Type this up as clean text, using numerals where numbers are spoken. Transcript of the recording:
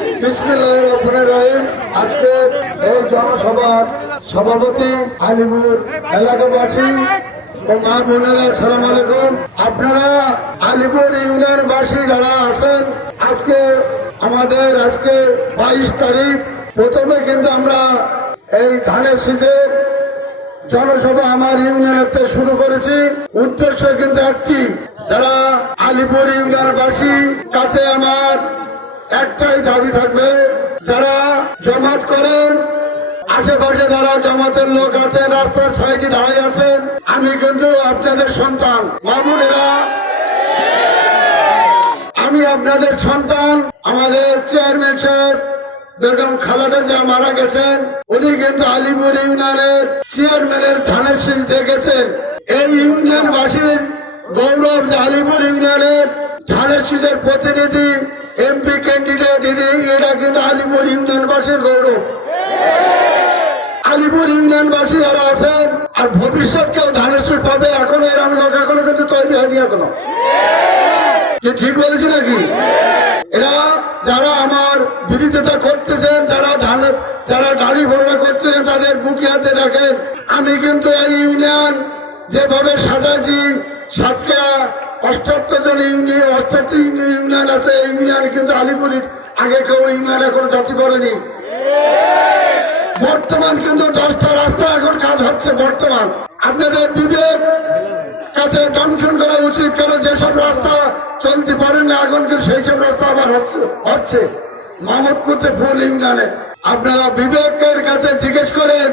বিসমিল্লাহির রহমানির রহিম। আজকে এই জনসভার সভাপতি আলিপুর এলাকাবাসী ও মা বোনেরা, আসসালাম আলাইকুম। আপনারা আলিপুর ইউনিয়নবাসী যারা আছেন, আমাদের 22 তারিখ প্রথমে কিন্তু আমরা এই ধানের শীষের জনসভা আমার ইউনিয়নেতে শুরু করেছি। উদ্দেশ্য কিন্তু একটি, যারা আলিপুর ইউনিয়নবাসী কাছে আমার একটাই দাবি থাকবে, যারা জমাত করেন, আশেপাশে যারা জমাতের লোক আছে, রাস্তার সাইডে দাঁড়াই আছেন, আমি কিন্তু আপনাদের সন্তান মামুনেরা, আমি আপনাদের সন্তান। আমাদের চেয়ারম্যান সাহেব বেগম খালেদা জিয়া মারা গেছেন, উনি কিন্তু আলিপুর ইউনিয়নের চেয়ারম্যানের ধানের শীষ দেখেছেন। এই ইউনিয়নবাসীর গৌরব যে আলিপুর ইউনিয়নের ধানের শীষের প্রতিনিধি এমপি ক্যান্ডিডেট, এটা কিন্তু আলিপুর ইউনিয়নবাসীর গৌরব। আলিপুর ইউনিয়নবাসী যারা আছেন আর ভবিষ্যৎ কেউ ধানের শীষ পাবে, এখনো কিন্তু তৈরি হয়নি এখনো। কি ঠিক বলেছি নাকি? এরা যারা আমার বিরোধিতা করতেছেন, যারা গাড়ি ভর্ণা করতেছেন, তাদের বুকে হাতে রাখেন। আমি কিন্তু এই ইউনিয়ন যেভাবে সাজাইছি, সাতক্ষীরা 78 জন ইউনিয়ন আছে। এই ইউনিয়ন কিন্তু আলিপুরের আগে কেউ ইউনিয়ন এখন জাতি করেনি। বর্তমান কিন্তু 10টা রাস্তা এখন কাজ হচ্ছে। বর্তমান আপনাদের বিবেক কাছে দংশন করা উচিত, কারণ যেসব রাস্তা চলতে পারে না এখন কিন্তু সেই সব রাস্তা আবার হচ্ছে। মাহমুদপুরতে ফুল ইউনিয়নে আপনারা বিবেকের কাছে জিজ্ঞেস করেন